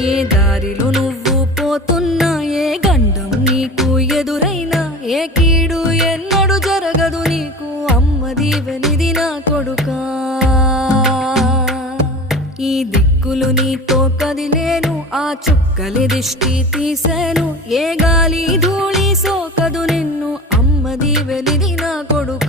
ఏ దారిలో నువ్వు పోతున్నా, ఏ గండం నీకు ఎదురైనా, ఏ కీడు ఎన్నడు జరగదు నీకు, అమ్మ దీవెనిది నా కొడుకా. ఈ దిక్కులు నీతో కదిలేను, ఆ చుక్కలి దిష్టి తీసేను, ఏ గాలి ధూళి సోకదు నిన్ను, అమ్మ దీవెనిది నా కొడుకా.